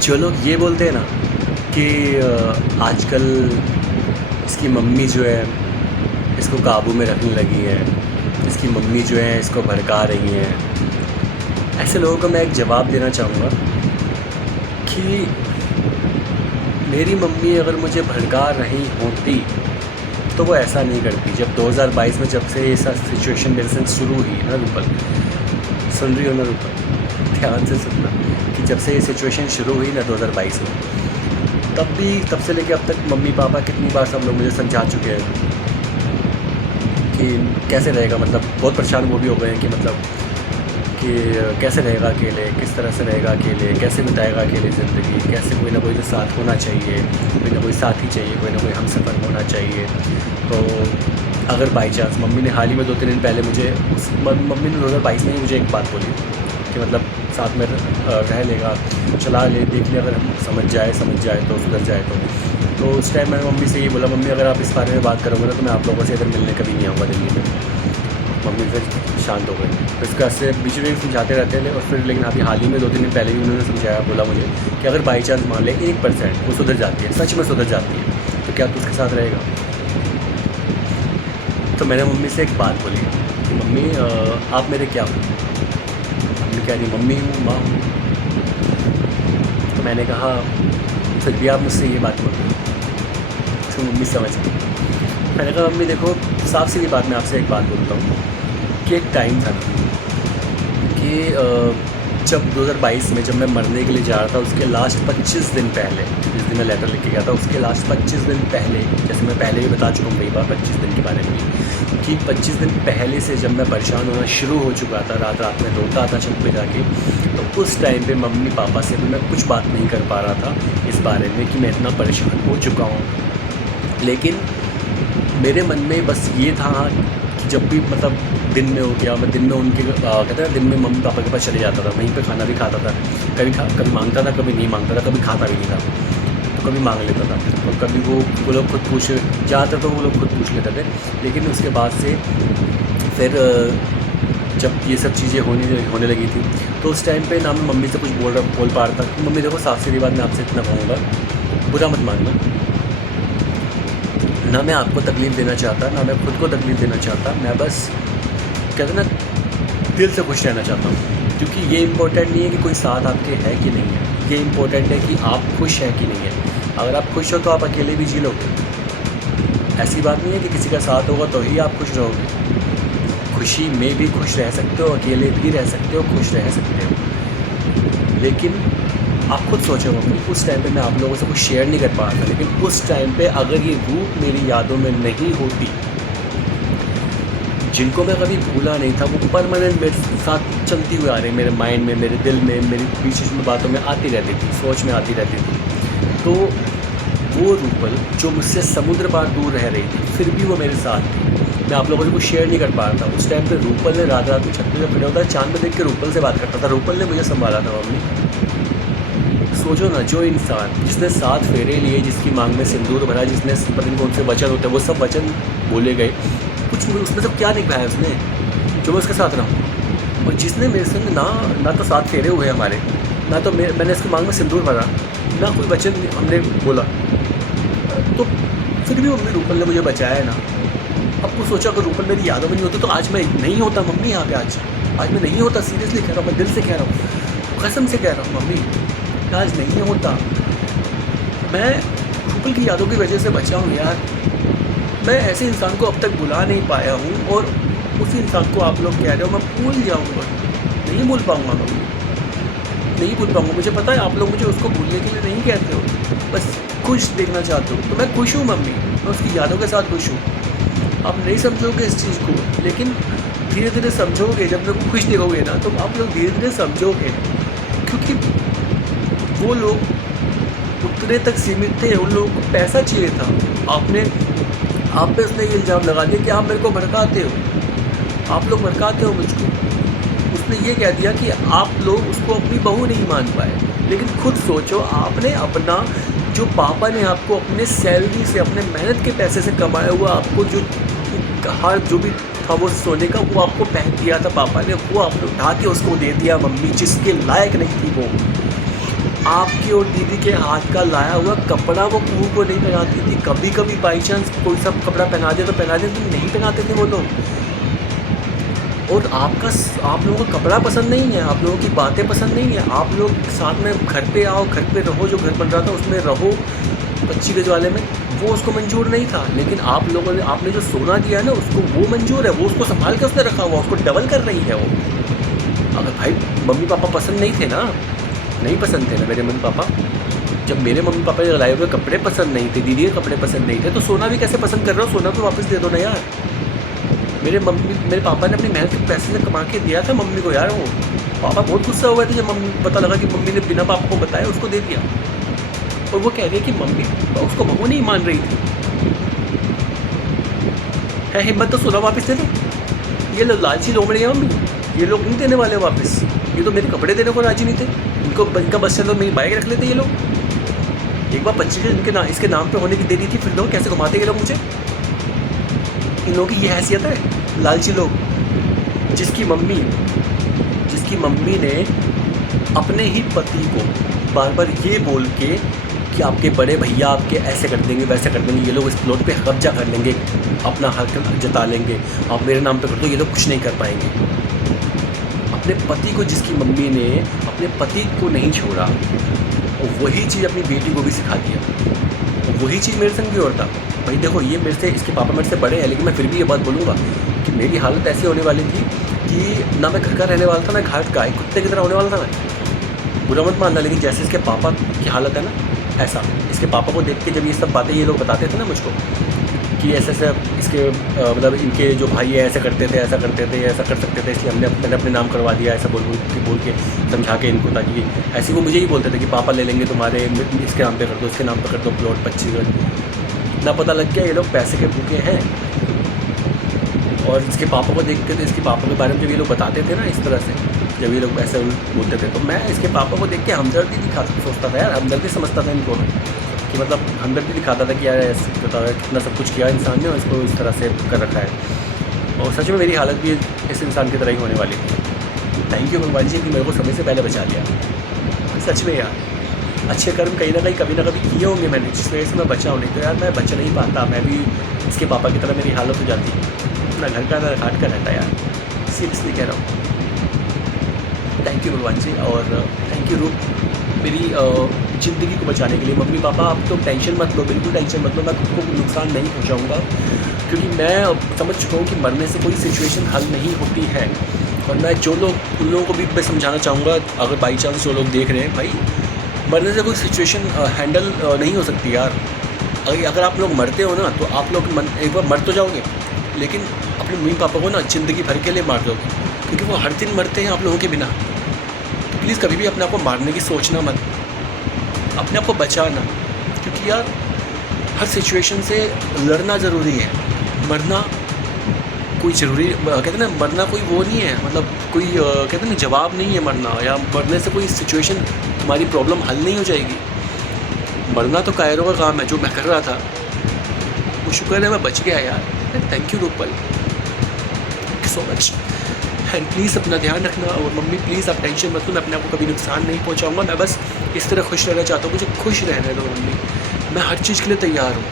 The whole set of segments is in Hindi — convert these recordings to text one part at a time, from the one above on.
जो लोग ये बोलते हैं ना कि आजकल इसकी मम्मी जो है इसको काबू में रखने लगी है, इसकी मम्मी जो है इसको भड़का रही हैं, ऐसे लोगों को मैं एक जवाब देना चाहूँगा कि मेरी मम्मी अगर मुझे भड़का रही होती तो वो ऐसा नहीं करती। जब 2022 में जब से ये सब सिचुएशन मेरे साथ शुरू हुई ना रूपल, सुन रही हो ना रूपल, ध्यान से सुनना कि जब से ये सिचुएशन शुरू हुई ना 2022 में, तब से लेके अब तक मम्मी पापा कितनी बार सब लोग मुझे समझा चुके हैं कि कैसे रहेगा, मतलब बहुत परेशान वो भी हो गए हैं कि मतलब कि कैसे रहेगा अकेले, किस तरह से रहेगा अकेले, कैसे बिताएगा अकेले ज़िंदगी, कैसे कोई ना कोई तो साथ होना चाहिए, कोई ना कोई साथी चाहिए, कोई ना कोई हमसफ़र होना चाहिए। तो अगर बाई चांस मम्मी ने हाल ही में 2-3 दिन पहले मुझे मम्मी ने 2022 में ही मुझे एक बात बोली कि मतलब साथ में रह लेगा, चला ले, देख ले, अगर हम समझ जाए तो सुधर जाए तो उस टाइम मैंने मम्मी से ये बोला, मम्मी अगर आप इस बारे में बात करोगे ना तो मैं आप लोगों से इधर मिलने कभी नहीं आऊँगा दिल्ली में। मम्मी फिर शांत हो गई। फिर उसके बाद से बीच में समझाते रहते थे और फिर लेकिन अभी हाल ही में 2-3 दिन पहले ही उन्होंने समझाया, बोला मुझे कि अगर बाई चांस मान ले 1% वो सुधर जाती है, सच में सुधर जाती है, तो क्या तू उसके साथ रहेगा? तो मैंने मम्मी से एक बात बोली कि मम्मी आप मेरे क्या हो? मम्मी कह रही मम्मी हूँ, माँ हूँ। तो मैंने कहा फिर भी आप मुझसे ये बात बोल, तो मम्मी समझ गई। मैंने कहा मम्मी देखो, साफ सीधी बात मैं आपसे एक बात बोलता हूँ कि एक टाइम था कि जब 2022 में जब मैं मरने के लिए जा रहा था, उसके लास्ट 25 दिन पहले, जिस दिन मैं लेटर लिख के गया था उसके लास्ट 25 दिन पहले, जैसे मैं पहले भी बता चुका हूँ कई बार 25 दिन के बारे में कि 25 दिन पहले से जब मैं परेशान होना शुरू हो चुका था, रात रात में रोता था छत पे जाके, तो उस टाइम पे मम्मी पापा से भी मैं कुछ बात नहीं कर पा रहा था इस बारे में कि मैं इतना परेशान हो चुका हूँ। लेकिन मेरे मन में बस ये था कि जब भी मतलब दिन में हो गया, मैं दिन में उनके कहते हैं दिन में मम्मी पापा के पास चले जाता था, वहीं पे खाना भी खाता था, कभी मांगता था, कभी नहीं मांगता था, कभी खाता भी नहीं था, तो कभी मांग लेता था और कभी वो लोग खुद पूछ, ज़्यादातर तो वो लोग खुद पूछ लेते थे। लेकिन उसके बाद से फिर जब ये सब चीज़ें होने लगी थी तो उस टाइम पे ना मैं मम्मी से कुछ बोल पा रहा था। मम्मी देखो साफ सीधी बात मैं आपसे इतना कहूँगा, बुरा मत मानना, ना मैं आपको तकलीफ़ देना चाहता, ना मैं खुद को तकलीफ़ देना चाहता, मैं बस कहते ना दिल से खुश रहना चाहता हूँ। क्योंकि ये इम्पोर्टेंट नहीं है कि कोई साथ आपके है कि नहीं है, ये इम्पोर्टेंट है कि आप खुश हैं कि नहीं है। अगर आप खुश हो तो आप अकेले भी जी लोगे, ऐसी बात नहीं है कि किसी का साथ होगा तो ही आप खुश रहोगे। खुशी में भी खुश रह सकते हो, अकेले भी रह सकते हो, खुश रह सकते हो। लेकिन आप खुद सोचो मम्मी, उस टाइम पे मैं आप लोगों से कुछ शेयर नहीं कर पा रहा था, लेकिन उस टाइम पे अगर ये रूप मेरी यादों में नहीं होती, जिनको मैं कभी भूला नहीं था, वो परमानेंट मेरे साथ चलती हुई आ रही, मेरे माइंड में, मेरे दिल में, मेरी बीच में बातों में आती रहती थी, सोच में आती रहती थी, तो वो रूपल जो मुझसे समुद्र पार दूर रह रही थी फिर भी वो मेरे साथ थी। मैं आप लोगों से कुछ शेयर नहीं कर पा रहा था। उस टाइम पे रूपल ने रात रात में छत पे जब खड़ा होता चांद में देख के रूपल से बात करता था, रूपल ने मुझे संभाला था। मम्मी सोचो ना, जो इंसान जिसने 7 फेरे लिए, जिसकी मांग में सिंदूर भरा, जिसने पता नहीं कौन से वचन होते हैं वो सब वचन बोले गए, कुछ उसमें सब क्या निभाया उसने, जो मैं उसके साथ रहा हूँ। और जिसने मेरे संग ना तो 7 फेरे हुए हमारे, ना तो मैंने इसकी मांग में सिंदूर भरा, ना कोई वचन हमने बोला, तो फिर भी मम्मी रूपल ने मुझे बचाया है ना। अब कुछ सोचा अगर रूपल मेरी यादों में नहीं होती तो आज मैं नहीं होता मम्मी यहाँ पे, आज मैं नहीं होता। सीरियसली कह रहा हूँ, मैं दिल से कह रहा हूँ, कसम से कह रहा हूँ मम्मी, आज नहीं होता। मैं रूपल की यादों की वजह से बचा हूँ यार। मैं ऐसे इंसान को अब तक भुला नहीं पाया हूँ और उसी इंसान को आप लोग कह रहे हो मैं भूल जाऊँगा, नहीं भूल पाऊँगा मम्मी, नहीं भूल पाऊँगा। मुझे पता है आप लोग मुझे उसको भूलने के लिए नहीं कहते हो, बस खुश देखना चाहते हो। तो मैं खुश हूँ मम्मी, मैं उसकी यादों के साथ खुश हूँ। आप नहीं समझोगे इस चीज़ को, लेकिन धीरे धीरे समझोगे। जब लोग खुश देखोगे ना तो आप लोग धीरे धीरे समझोगे, क्योंकि वो लोग उतने तक सीमित थे, उन लोगों को पैसा चाहिए था। आप पे उसने ये इल्ज़ाम लगा दिया कि आप मेरे को भड़काते हो, आप लोग भड़काते हो मुझको। उसने ये कह दिया कि आप लोग उसको अपनी बहू नहीं मान पाए। लेकिन खुद सोचो, आपने अपना जो पापा ने आपको अपने सैलरी से, अपने मेहनत के पैसे से कमाया हुआ आपको जो हार जो भी था वो सोने का, वो आपको पहन दिया था पापा ने, वो आपने उठा के उसको दे दिया मम्मी, जिसके लायक नहीं थी वो। आपके और दीदी के हाथ का लाया हुआ कपड़ा वो कुहू को नहीं पहनाती थी। कभी कभी बाई चांस कोई सब कपड़ा पहना दे तो पहना दे, तो नहीं पहनाते थे वो लोग। और आप लोगों को कपड़ा पसंद नहीं है, आप लोगों की बातें पसंद नहीं है, आप लोग साथ में घर पे आओ, घर पे रहो, जो घर बन रहा था उसमें रहो 25 गज वाले में, वो उसको मंजूर नहीं था। लेकिन आप लोगों ने, आपने जो सोना दिया है ना उसको, वो मंजूर है, वो उसको संभाल के उसने रखा हुआ, उसको डबल कर रही है वो। अगर भाई मम्मी पापा पसंद नहीं थे ना, नहीं पसंद थे ना मेरे मम्मी पापा, जब मेरे मम्मी पापा के लाए हुए कपड़े पसंद नहीं थे, दीदी के कपड़े पसंद नहीं थे, तो सोना भी कैसे पसंद कर रहे हो? सोना तो वापस दे दो ना यार। मेरे पापा ने अपनी मेहनत के पैसे से कमा के दिया था मम्मी को यार। वो पापा बहुत गुस्सा हुआ था जब मम्मी पता लगा कि मम्मी ने बिना पापा को बताया उसको दे दिया। और वो कह रही है कि मम्मी उसको बहू नहीं मान रही थी। है हिम्मत तो सोना वापस दे दो। ये लोग लालची लोमड़े हैं मम्मी, ये लोग नहीं देने वाले वापस। ये तो मेरे कपड़े देने को राजी नहीं थे, इनका बस चलो मेरी बाइक रख लेते ये लोग। एक बार 25 इसके नाम पे होने की दे दी थी, फिर लोग कैसे घुमाते ये लोग मुझे। इन लोगों की ये हैसियत है, लालची लोग, जिसकी मम्मी ने अपने ही पति को बार बार ये बोल के कि आपके बड़े भैया आपके ऐसे कर देंगे, वैसे कर देंगे, ये लोग इस प्लॉट पे कब्जा कर लेंगे, अपना हक जता लेंगे, आप मेरे नाम पे कर दो, ये लोग कुछ नहीं कर पाएंगे। अपने पति को, जिसकी मम्मी ने अपने पति को नहीं छोड़ा, और वही चीज़ अपनी बेटी को भी सिखा दिया। वही चीज़ मेरे संग भी और था। भाई देखो, ये मेरे से, इसके पापा मेरे से बड़े हैं, लेकिन मैं फिर भी ये बात बोलूँगा कि मेरी हालत ऐसी होने वाली थी कि ना मैं घर का रहने वाला था, ना घाट का, एक कुत्ते की तरह होने वाला था मैं। बुरा मत मानना, लेकिन जैसे इसके पापा की हालत है ना, ऐसा इसके पापा को देख के जब ये सब बातें ये लोग बताते थे ना मुझको कि ऐसे ऐसे इसके मतलब इनके जो भाई है ऐसे करते थे, ऐसा करते थे, ऐसा कर सकते थे, इसलिए मैंने अपने नाम करवा दिया, ऐसा बोल के समझा के इनको, ताकि ऐसे वो मुझे ही बोलते थे कि पापा ले लेंगे तुम्हारे, इसके नाम पे कर दो, इसके नाम पे कर दो प्लॉट 25 ना। पता लग गया ये लोग पैसे के भूखे हैं। और इसके पापा को देखते थे, इसके पापा के बारे में जब ये लोग बताते थे ना इस तरह से, जब ये लोग ऐसे बोलते थे, तो मैं इसके पापा को देख के हमदर्दी सोचता था यार, हमदर्दी समझता था इनको कि मतलब हमदर्दी दिखाता था कि यार ऐसे कितना सब कुछ किया इंसान ने और इसको इस तरह से कर रखा है। और सच में मेरी हालत भी इस इंसान की तरह ही होने वाली थी। थैंक यू भगवान जी कि मेरे को समय से पहले बचा लिया। सच में यार, अच्छे कर्म कहीं ना कहीं कभी ना कभी किए होंगे मैंने, जिस वजह से मैं बचा हूँ। नहीं तो यार मैं बच नहीं पाता, मैं भी इसके पापा की तरह मेरी हालत हो जाती, अपना घर का घाट का रहता यार। सीरियसली कह रहा हूँ। थैंक यू भगवान जी, और थैंक यू रूप मेरी ज़िंदगी को बचाने के लिए। मम्मी पापा आप तो टेंशन मत लो, बिल्कुल टेंशन मत लो, मैं खुद को नुकसान नहीं पहुँचाऊँगा, क्योंकि मैं अब समझ चुका हूँ कि मरने से कोई सिचुएशन हल नहीं होती है। और मैं जो लोग, उन लोगों को भी मैं समझाना चाहूँगा, अगर बाई चांस जो लोग देख रहे हैं, भाई मरने से कोई सिचुएशन हैंडल नहीं हो सकती यार। अगर आप लोग मरते हो ना, तो आप लोग एक बार मर तो जाओगे, लेकिन अपने मम्मी पापा को ना ज़िंदगी भर के लिए मार दोगे, क्योंकि वो हर दिन मरते हैं आप लोगों के बिना। तो प्लीज़ कभी भी अपने आप को मारने की सोचना मत, अपने आप को बचाना, क्योंकि यार हर सिचुएशन से लड़ना ज़रूरी है। मरना कोई ज़रूरी, कहते हैं ना, मरना कोई वो नहीं है, मतलब कोई कहते हैं ना जवाब नहीं है मरना, या मरने से कोई सिचुएशन तुम्हारी प्रॉब्लम हल नहीं हो जाएगी। मरना तो कायरों का काम है, जो मैं कर रहा था, वो शुक्र है मैं बच गया यार। Thank you Rupal, thank you so much. And please अपना ध्यान रखना, और मम्मी प्लीज़ आप टेंशन मत लो, मैं अपने आप को कभी नुकसान नहीं पहुंचाऊंगा। मैं बस इस तरह खुश रहना चाहता हूँ, मुझे खुश रहने दो मम्मी, मैं हर चीज़ के लिए तैयार हूँ।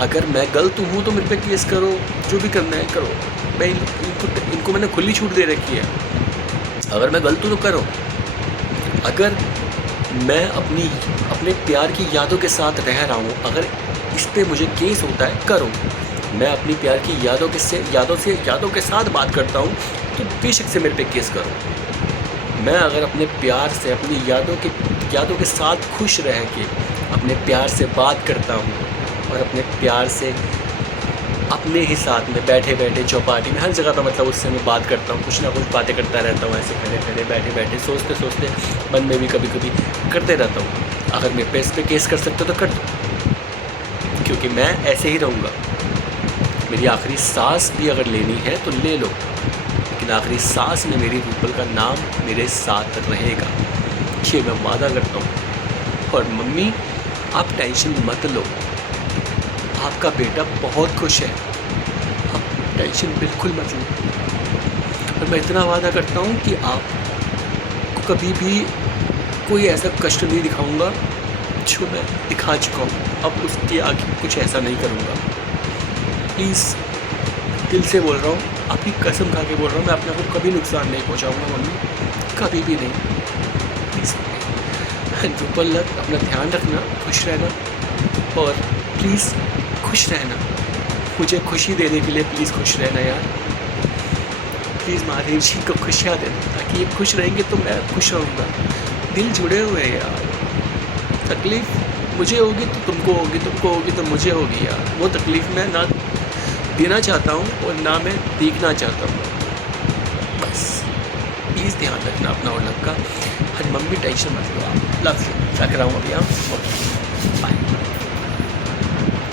अगर मैं गलत हूँ तो मेरे पे केस करो, जो भी करना है करो, मैं इनको मैंने खुली छूट दे रखी है। अगर मैं गलत हूँ तो करो, अगर मैं अपने प्यार की यादों के साथ रह रहा हूँ, अगर इस पे मुझे केस होता है करो। मैं अपनी प्यार की यादों के साथ बात करता हूँ, तो बेशक से मेरे पे केस करो। मैं अगर अपने प्यार से, अपनी यादों के साथ खुश रह के अपने प्यार से बात करता हूँ, और अपने प्यार से अपने ही साथ में बैठे बैठे चौपाटी में हर जगह पर, मतलब उससे मैं बात करता हूँ, कुछ ना कुछ बातें करता रहता हूँ, ऐसे खड़े खड़े बैठे बैठे सोचते सोचते मन में भी कभी कभी करते रहता हूँ। अगर मेरे पे इस पे केस कर सकते हो तो कर दो, क्योंकि मैं ऐसे ही रहूँगा। मेरी आखिरी सांस भी अगर लेनी है तो ले लो, लेकिन आखिरी सांस में मेरी रूपल का नाम मेरे साथ रहेगा, ये मैं वादा करता हूँ। और मम्मी आप टेंशन मत लो, आपका बेटा बहुत खुश है, आप टेंशन बिल्कुल मत लो। और मैं इतना वादा करता हूँ कि आपको कभी भी कोई ऐसा कष्ट नहीं दिखाऊंगा जो मैं दिखा चुका हूँ। अब उसके आगे कुछ ऐसा नहीं करूँगा। प्लीज़ दिल से बोल रहा हूँ, आपकी कसम खा के बोल रहा हूँ, मैं अपने आप को कभी नुकसान नहीं पहुँचाऊँगा मम्मी, कभी भी नहीं। प्लीज़ रूपल लग, अपना ध्यान रखना, खुश रहना और प्लीज़ खुश रहना। मुझे खुशी देने के लिए प्लीज़ खुश रहना यार। प्लीज़ महादेव जी को खुशियाँ देना, ताकि ये खुश रहेंगे तो मैं खुश रहूँगा। दिल जुड़े हुए हैं यार। तकलीफ़ मुझे होगी तो तुमको होगी, तुमको होगी तो मुझे होगी यार। वो तकलीफ़ मैं ना देना चाहता हूँ और ना मैं देखना चाहता हूँ। बस प्लीज़ ध्यान रखना अपना और लग का। हर मम्मी टेंशन मत लो आप। Love you. रख रहा हूँ अभी। बाय।